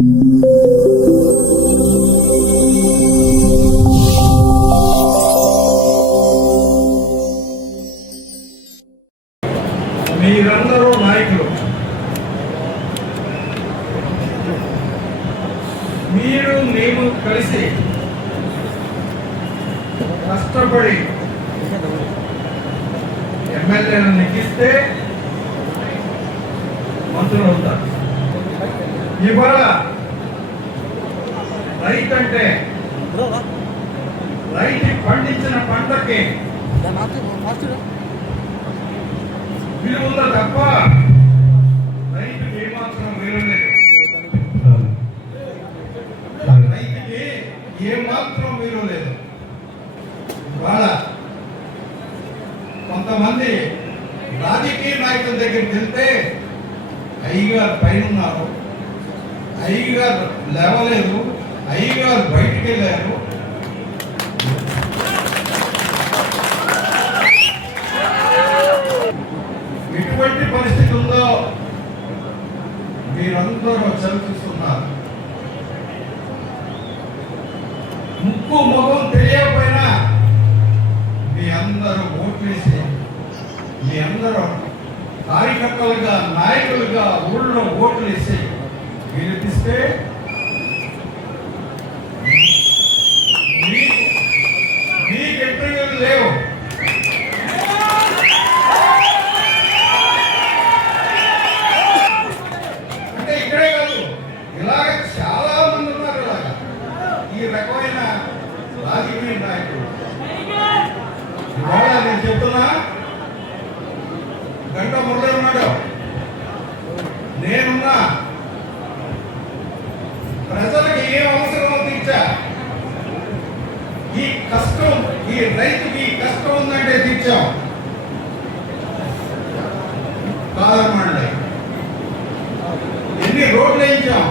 మీరందరూ నాయకులు. మీరు మేము కలిసి కష్టపడి ఎమ్మెల్యేలను నెగ్గిస్తే మంత్రులు అవుతారు. ఇవాళ రైతు అంటే రైతు పండించిన పంటకి విలువ ఉందా తప్ప రైతుకి ఏమాత్రం విలువ లేదు. రైతుకి ఏమాత్రం విలువ లేదు. ఇవాళ కొంతమంది రాజకీయ నాయకుల దగ్గరికి వెళ్తే అయ్యగారు పైన ఉన్నారు. అయ్యగారు లేవలేదు. అయ్యగారు బయటికి వెళ్ళారు. ఎటువంటి పరిస్థితి ఉందో మీరందరూ చర్చిస్తున్నారు. ముక్కు ముఖం తెలియకపోయినా మీ అందరూ ఓట్లేసి మీ అందరూ కార్యకర్తలుగా నాయకులుగా ఊళ్ళో ఓట్లేసి గెలిపిస్తే మీ- మీకు ఇంటర్వ్యూలు లేవు అంటే ఇక్కడే కాదు ఇలాగ చాలా మంది ఉన్నారు ఇలాగ ఈ రకమైన రాజకీయ నాయకులు ఇవాళ నేను చెప్తున్నా గంట మురళి ఉన్నాడు నేనున్నా. ప్రజలకు ఏం అవసరమో తీర్చా. ఈ కష్టం ఈ రైతుకి కష్టం ఉందంటే తీర్చాం. కాదనమాట ఎన్ని రోడ్లు వేయించాం?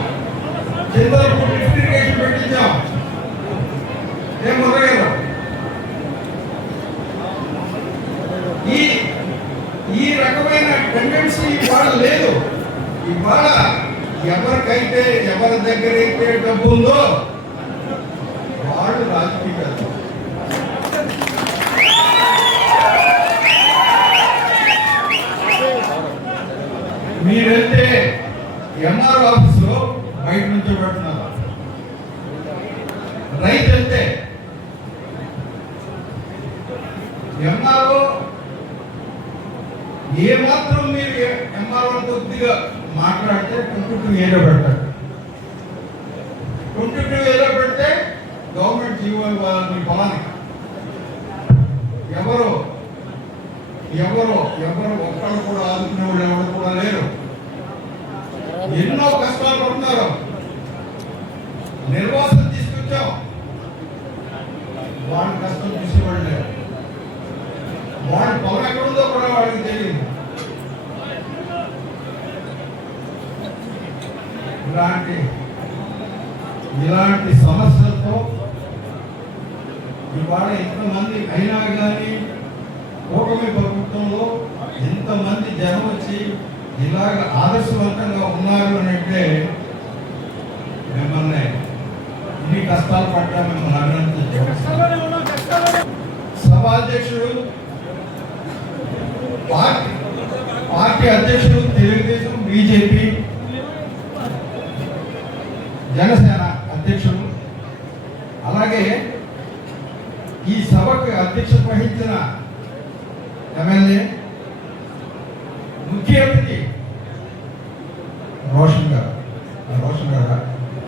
చంద్రపూర్ లిఫ్ట్ ఇరిగేషన్ పెట్టించాం ఏం మొదలయ్యారు ఈ ఈ రకమైన టెండెన్సీ ఇవాళ లేదు ఇవాళ ఎవరికైతే ఎవరి దగ్గర అయితే డబ్బు ఉందో వాళ్ళు రాజకీయాలు మీరు వెళ్తే ఎంఆర్ ఆఫీసులో బయట నుంచి పెడుతున్నారు. రైతు వెళ్తే ఎంఆర్ఓ ఏ మాత్రం మీరు ఎంఆర్ఓ కొద్దిగా మాట్లాడితే ట్వంటీ టూ ఏలో పెడతారు. ట్వంటీ టూ ఏలో పెడితే గవర్నమెంట్ జీవో మీ పొలానికి ఎవరో ఎవరు ఎవరు ఒక్కరు కూడా ఆదుకునే వాళ్ళు ఎవరు కూడా లేరు ఎన్నో కష్టాలు పడుతున్నారు. నిర్వాసన తీసుకొచ్చాం. వాడి కష్టం చూసేవాళ్ళు. లేరు వాడి పవన్ ఎక్కడుందో కూడా వాడికి తెలియదు. ఇలాంటి ఇలాంటి సమస్యలతో ఇవాళ ఎంతమంది అయినా కానీ కూటమి ప్రభుత్వంలో ఎంతమంది జనం వచ్చి ఇలాగ ఆదర్శవంతంగా ఉన్నారు అని అంటే మిమ్మల్ని ఇన్ని కష్టాలు పడ్డా మిమ్మల్ని అభినందించారు సభాధ్యక్షుడు పార్టీ పార్టీ అధ్యక్షుడు తెలుగుదేశం బీజేపీ జనసేన ఆ రోషన్ గారు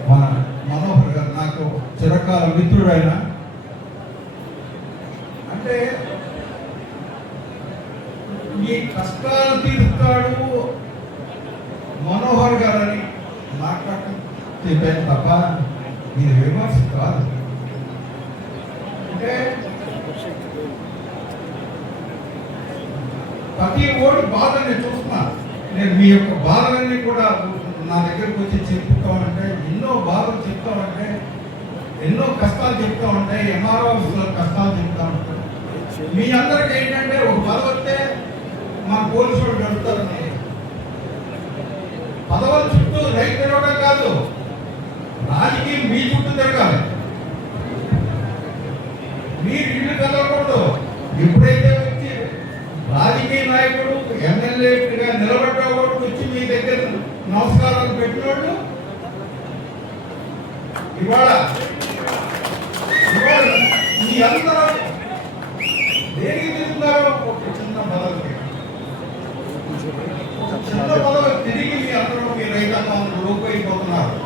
మన మనోహర్ గారు నాకు చిరకాల మిత్రుడైన అంటే మీ కష్టాలు తీరుస్తాడు మనోహర్ గారని మాట్లాడటం చెప్పాను తప్ప మీరు విమర్శ కాదు. అంటే ప్రతి ఓడి బాధ నేను చూస్తున్నా. నేను మీ యొక్క బాధలన్నీ కూడా నా దగ్గరకు వచ్చి చెప్పుకోమంటే ఎన్నో బాధలు చెప్తామంటే ఎన్నో కష్టాలు చెప్తా ఉంటాయి ఎంఆర్ఓ ఆఫీసులో కష్టాలు చెప్తా ఉంటాయి మీ అందరికి ఏంటంటే ఒక పదవి వస్తే మా పోలీసు వాళ్ళు వెళ్తారని పదవుల చుట్టూ రైతు తిరగడం కాదు రాజకీయం మీ చుట్టూ తిరగాలి. నమస్కారాలు పెట్టినోళ్ళు ఇవాళ ఇవాళ మీ అందరూ దేనికి తిరుగుతారో ఒక చిన్న పదవి చిన్న పదవి తిరిగి మీ అందరూ మీ రైతాంగం లోపైపోతున్నారు.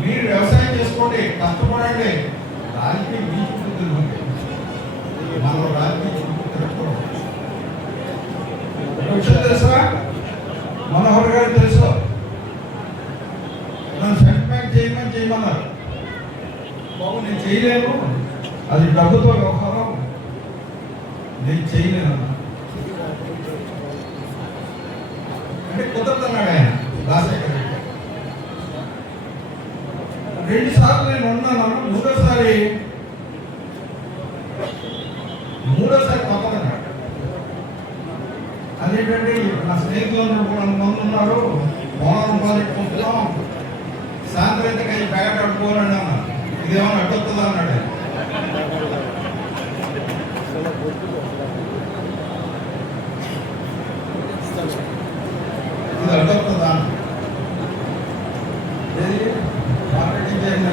మీరు వ్యవసాయం చేసుకోండి కష్టపడండి దానికి మీ చుట్టూ తిరగండి మనం రాజకీయం చుట్టూ తిరగకూడదు విషయం తెలుసా? మనోహర్ గారు తెలుసు? చేయమన్నారు బాబు నేను చేయలేను. అది ప్రభుత్వ వ్యవహారం. నేను చేయలేను. అంటే కుదరదన్నాడు ఆయన రాజశేఖర్ రెండు సార్లు నేను ఉన్నాను మూడోసారి మూడోసారి తప్పదన్నాడు అదేంటంటే నా స్నేహితులు కొంతమంది ఉన్నారు పోలం పంపుతాం సాయంత్రం అయితే బ్యాగ్ అడుకోవాలని అన్న ఇదేమన్నా అడ్డొస్తుందా అన్నాడు. ఇది అడ్డొస్తుందా? మార్కెటింగ్ చేయండి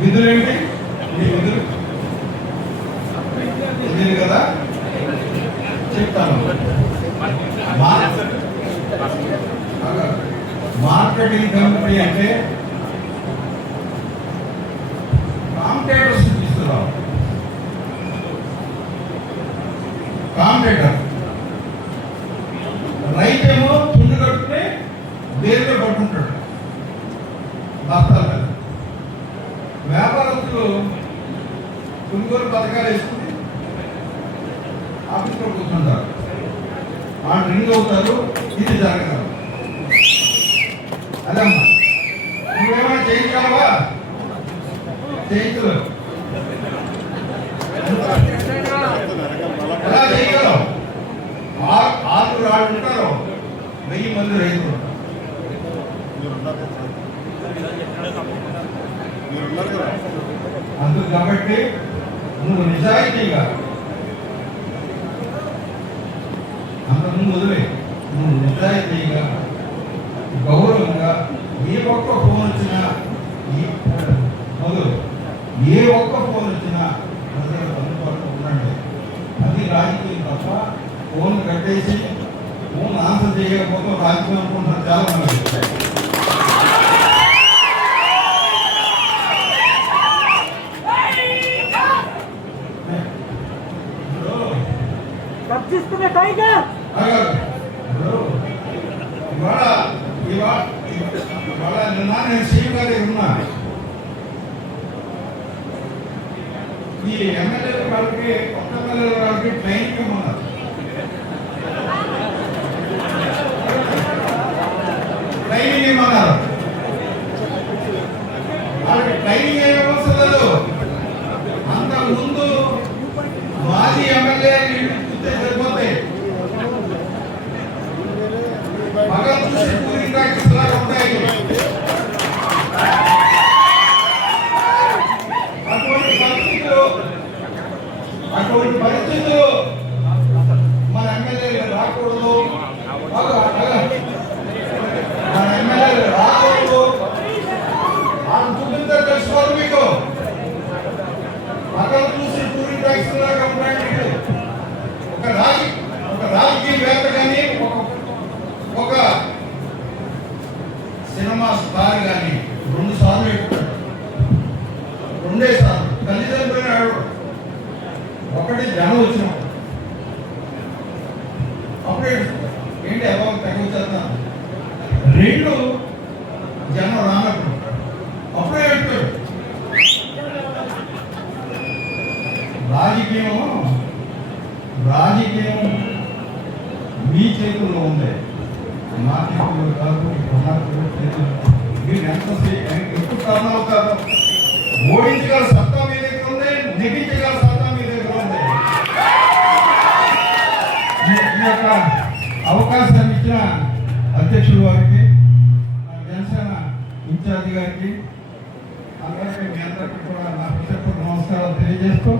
విధులు ఏంటి నీ విధులు విధులు కదా చెప్తాను మార్- మార్కెటింగ్ అంటే కాంపిటేటర్స్ తీసుకురావు కాంపిటేటర్ రైతేమో తుండు కట్టుకుని దేనిలో పట్టుకుంటాడు. బస్తాలు. వ్యాపారస్తులు కొనుగోలు పథకాలు వేసుకుని ఆఫీస్లో కూర్చుంటారు. వాళ్ళు రింగ్ అవుతారు ఇది జరగదు. అదమ్మా. చేయించలేవు ఎలా చేయగలవు ఆరు రాళ్ళు ఉంటారు. వెయ్యి మంది రైతులు. అందుకు కాబట్టి నువ్వు నిజాయితీగా వదిలే. నువ్వు నిజాయితీగా గౌరవంగా ఏ ఒక్క ఫోన్ వచ్చినా ఏ ఒక్క ఫోన్ వచ్చినా ప్రజలకు అందుబాటులో ఉండండి. అది రాజకీయం తప్ప ఫోన్ కట్టేసి ఫోన్ ఆన్సర్ చేయకపోతే రాజకీయం అనుకుంటున్నారు చాలా మంది తెలుసుకోవాలి మీకు. అక్కడ చూసి కూలింగ్ ట్యాక్స్ లాగా ఉంటాయి ఒక రాజీ ఒక రాజకీయవేత్త కానీ ఒక ఒక సినిమా స్టార్ కానీ రెండు సార్లు ఎక్కుతాడు రెండే సార్లు. తల్లిదండ్రులు చనిపోయినాడు ఒకటి జనం వచ్చినప్పుడు. అప్పుడే ఏంటి ఎవరు తెగ వచ్చేస్తాను రెండు జనం రానప్పుడు అప్పుడే వెళ్తాడు రాజకీయం రాజకీయం మీ చేతుల్లో ఉంది మా కాదు ప్రమాణాలు మీరు ఎంత ఎప్పుడు కారణం ఓడించగల సత్తా మీ దగ్గర ఉంది నెగించగల సత్తా మీ దగ్గర ఉంది ఈ యొక్క అవకాశాన్ని ఇచ్చిన అధ్యక్షుడు వారికి జనసేన ఇన్ఛార్జి గారికి అందరికీ మీ అందరికీ కూడా నా నమస్కారాలు తెలియజేస్తూ